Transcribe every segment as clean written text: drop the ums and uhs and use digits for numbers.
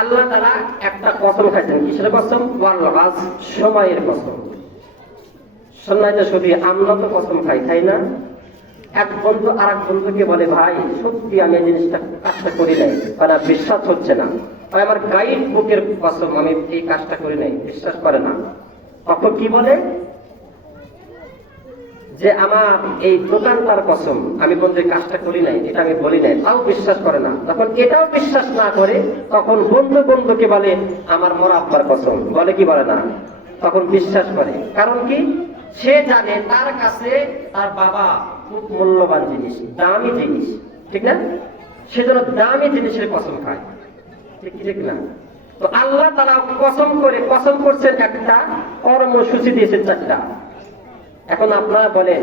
আল্লাহ তাআলা একটা কসম খাইছেন, কিসের কসম? ওয়াল আস, সময়ের কসম। সম্মানিত সুধী, আমরা তো কসম খাই না? এক বন্ধু আর এক বন্ধুকে বলে, ভাই সত্যি আমি এই জিনিসটা কাজটা করি নাই, মানে বিশ্বাস হচ্ছে না, ভাই আমার গায়ের বুকের কসম আমি এই কাজটা করি নাই, বিশ্বাস করে না। তখন কি বলে যে আমার এই দোকানটার কসম, আমি বন্ধু কাজটা করি নাই, এটা আমি বলি নাই, তাও বিশ্বাস করে না। যখন এটাও বিশ্বাস না করে তখন বন্ধু বন্ধুকে বলে আমার মরা আব্বার কসম, বলে কি বলে না? তখন বিশ্বাস করে। কারণ কি? সে জানে তার কাছে তার বাবা খুব মূল্যবান জিনিস, দামি জিনিস, ঠিক না? সেজন্য দামি জিনিসের কসম খায়, ঠিক কি ঠিক না? তো আল্লাহ তাআলা কসম করছেন একটা, কর্মসূচি দিয়েছেন চারটা। এখন আপনারা বলেন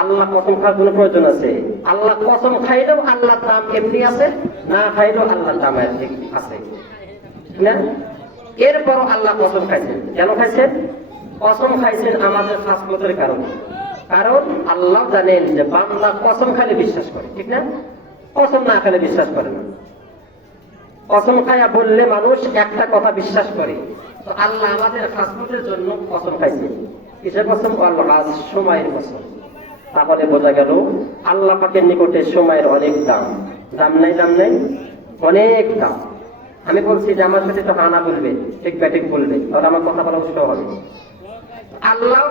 আল্লাহ কসম খাওয়ার জন্য প্রয়োজন আছে? আল্লাহ কসম খাইলেও আল্লাহর দাম এমনি আছে, না খাইলেও আল্লাহর দাম আছে, না? এরপরও আল্লাহ কসম খাইছেন। কেন খাইছেন? কসম খাইছেন আমাদের শাস্ত্রের কারণে। কারণ আল্লাহ জানেন যে বান্দা কসম খাইলে বিশ্বাস করে, ঠিক না? কসম না খাইলে বিশ্বাস করে না। কসম খায়া বললে মানুষ একটা কথা বিশ্বাস করে। তো আল্লাহ আমাদের শাস্ত্রের জন্য কসম খাইছেন। কিসের কসম? আল্লাহ সময়ের কসম। তাহলে বোঝা গেল আল্লাহ পাকের নিকটে সময়ের অনেক দাম। দাম নাই? দাম নাই, অনেক দাম। আমি বলছি যে আমার সাথে তো হানা বলবে, ঠিক ব্যাটিক বলবে, তাহলে আমার কথা বলা উচিত হবে। আল্লাহ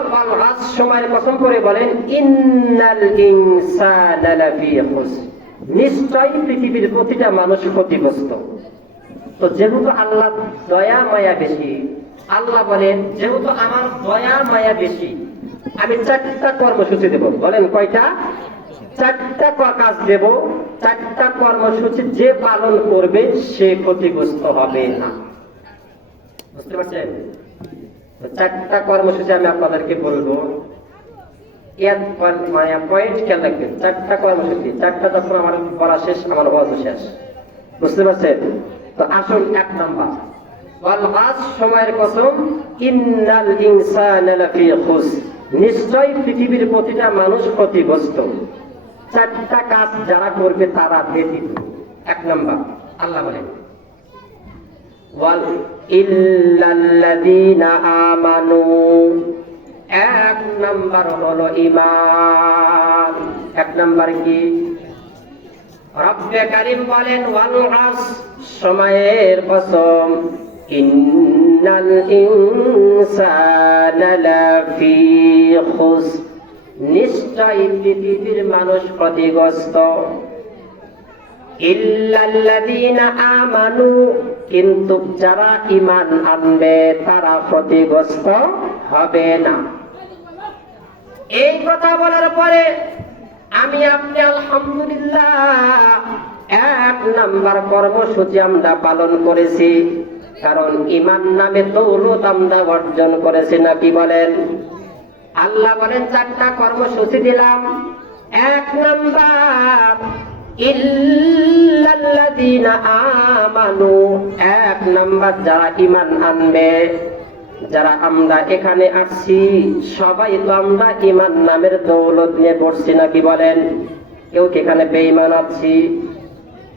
সময়ের কসম করে বলেন, ইন্নাল ইনসানা লাফি খুসর, নিশ্চয়ই পৃথিবীর প্রতিটা মানুষ ক্ষতিগ্রস্ত। তো যেহেতু আল্লাহ দয়া মায়া বেশি, আল্লাহ বলেন যেহেতু আমার দয়া মায়া বেশি, আমি চারটা কর্মসূচি দেব। বলেন কয়টা? চারটা কাজ দেব। চারটা কর্মসূচি যে পালন করবে সে ক্ষতিগ্রস্ত হবে না। বুঝতে পারছেন? চারটা কর্মসূচি আমি আপনাদেরকে বলবো, পয়েন্ট খেয়াল রাখবেন। চারটা কর্মসূচি, চারটা যখন আমার পড়া শেষ, আমার ওয়াজ শেষ। বুঝতে পারছেন? তো আসুন, এক নাম্বার, ওয়াল আস, সময়ের কসম, ইন্নাল ইনসানা লাফি খুসর, নিশ্চয়ই পৃথিবীর প্রতিটা মানুষ ক্ষতিগ্রস্ত। চারটা কাজ যারা করবে তারা ব্যতীত। এক নাম্বার, আল্লাহ বলেন ওয়াল ইল্লাল্লাযীনা আমানু, এক নাম্বার হলো ঈমান। এক নাম্বার কি? রব্বে কারীম বলেন ওয়াল আস, সময়ের কসম, ইন্নাল ইনসানা লাফি খুসর, নিশ্চয়ই পৃথিবীর মানুষ ক্ষতিগ্রস্ত। ইল্লাল্লাযীনা আমানু, কিন্তু যারা ঈমান আনবে তারা ক্ষতিগ্রস্ত হবে না। এই কথা বলার পরে আমি আপনি আলহামদুলিল্লাহ এক নাম্বার কর্মসূচি আমরা পালন করেছি। কারণ ঈমান নামে দৌলত আমরা অর্জন করেছি, নাকি বলেন? আল্লাহ বলেন চারটা কর্মসূচি দিলাম। এক নাম্বার ইল্লাল্লাযীনা আমানু, এক নাম্বার যারা ঈমান আনবে। যারা আমরা এখানে আসছি সবাই তো আমরা ঈমান নামের দৌলত নিয়ে পড়ছি, নাকি বলেন? কেউ কি এখানে বেঈমান আছি?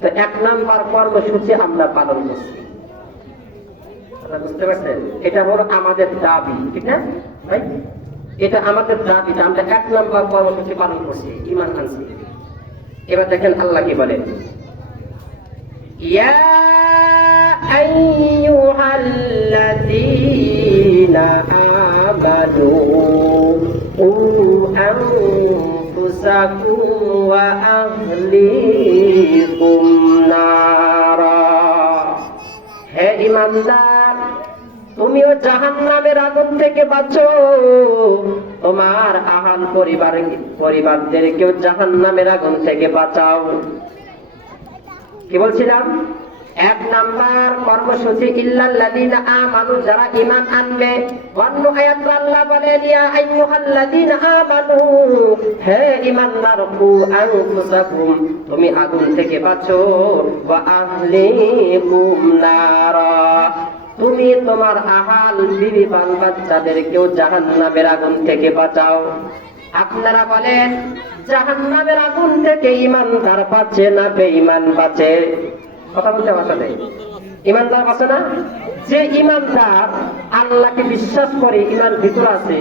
তো এক নাম্বার কর্মসূচি আমরা পালন করছি। বুঝতে পারছেন? এটা হলো আমাদের দাবি, ঠিক না ভাই? এটা আমাদের দাবি, আমরা এক নাম্বার কর্মসূচি পালন করছি, ঈমান আনছি। এবার দেখেন আল্লাহ কি বলেন, ইয়া আইয়ুহাল্লাযীনা আমানু কু আনফুসাকুম ওয়া আহলিকুম নারা, হে ঈমানদার, তুমিও জাহান্নামের আগুন থেকে বাঁচো, তোমার আহাল পরিবারদেরকেও জাহান্নামের আগুন থেকে বাঁচাও। কি বলছিলাম? এক নাম্বার কর্মসূচি ইল্লাল্লাযীনা আমানু, যারা ঈমান আনবে। অন্য আয়াতে আল্লাহ বলেন ইয়া আইয়ুহাল্লাযীনা আমানু, হে ঈমানদার, কু আনফুসাকুম, তুমি আগুন থেকে বাঁচো, ওয়া আহলিকুম নারা, তুমি তোমার আহাল বিবি বাল বাচ্চাদেরকেও জাহান্নামের আগুন থেকে বাঁচাও। আপনারা বলেন জাহান্নামের আগুন থেকে ঈমানদার বাঁচে না বেঈমান বাঁচে? কথা বলতে ভাষা নেই। ইমানদার আছে না? যে ইমানদার আল্লাহকে বিশ্বাস করে, ইমান ভিতর আছে,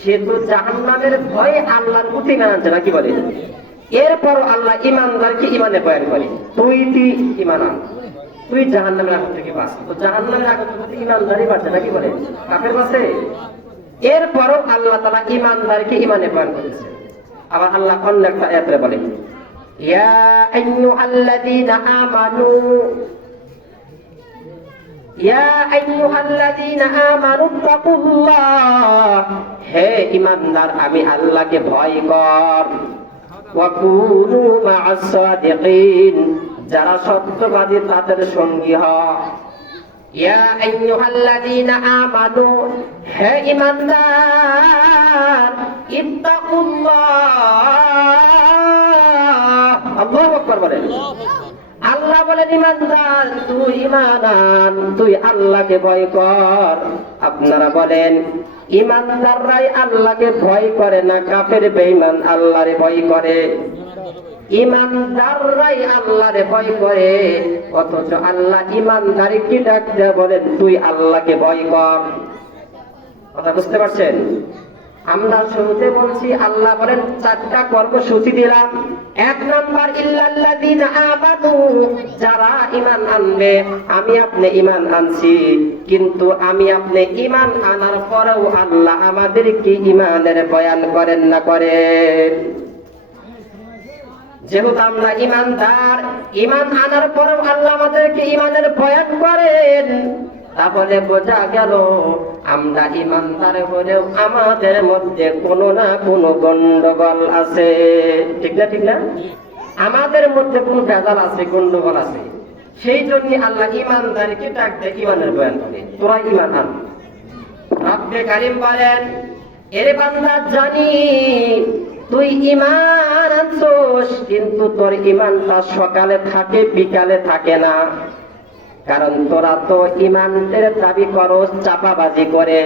সে তো জাহান্নামের ভয়ে আল্লাহর প্রতি ইমান আনছে না, কি বলে? এরপর আল্লাহ ইমানদারকে ইমানে বয়ান করে, তুই ইমান আন, তুই জাহান্নামের আগুন থেকে বাঁচ। তো জাহান্নামের আগুন থেকে ইমানদারই বাঁচে না, কি বলে? কাফের বাঁচে? এরপরও আল্লাহ তাআলা ইমানদারকে ইমানে বয়ান করেছে। আবার আল্লাহ অন্য একটা আয়াতে বলে, ইয়া আইয়ুহাল্লাযীনা আমানু তাকুল্লাহ, হে ঈমানদার আমি আল্লাহকে ভয় কর। ওয়া কুনু মা'আস সাদিকিন, যারা সত্যবাদী তাদের সঙ্গী হ। ইয়া আইয়ুহাল্লাযীনা আমানু, হে ঈমানদার, ইত্তাকুল্লাহ, আল্লাহু আকবার বলেন। আল্লাহ বলেন ঈমানদার তুই ঈমান আন, তুই আল্লাহকে ভয় কর। আপনারা বলেন ঈমানদাররাই আল্লাহকে ভয় করে না কাফের বেঈমান আল্লাহরে ভয় করে? ঈমানদাররাই আল্লাহরে ভয় করে, অথচ আল্লাহ ঈমানদারকে ডাক দেয়া বলেন তুই আল্লাহকে ভয় কর। কথা বুঝতে পারছেন? আমরা শুরুতে বলছি আল্লাহ বলেন চারটা কর্মসূচি দিলাম। এক নাম্বার ইল্লাল্লাযীনা আমানু, যারা ঈমান আনবে। আমি আপনি ঈমান আনছি, কিন্তু আমি আপনি ঈমান আনার পরেও আল্লাহ আমাদেরকে ঈমানের বয়ান করেন না করেন? যেহেতু আমরা ঈমানদার, ঈমান আনার পরেও আল্লাহ আমাদেরকে ঈমানের বয়ান করেন, তাহলে বোঝা গেল আমরা ঈমানদার হলেও আমাদের মধ্যে কোনো না কোনো গন্ডগোল আছে। ঠিক না? ঠিক না? আমাদের মধ্যে কোনো ভেজাল আছে, গন্ডগোল আছে। সেই জন্য আল্লাহ ঈমানদারকে ডাক দেয়, ঈমানের বয়ান করে, তোরা ঈমান আন। রব্বে কারীম বলেন, এরে বান্দা জানি তুই ঈমান আনছস, কিন্তু তোর ঈমানটা সকালে থাকে বিকালে থাকে না। কারণ তোরা তো ঈমানের দাবি করস চাপাবাজি করে,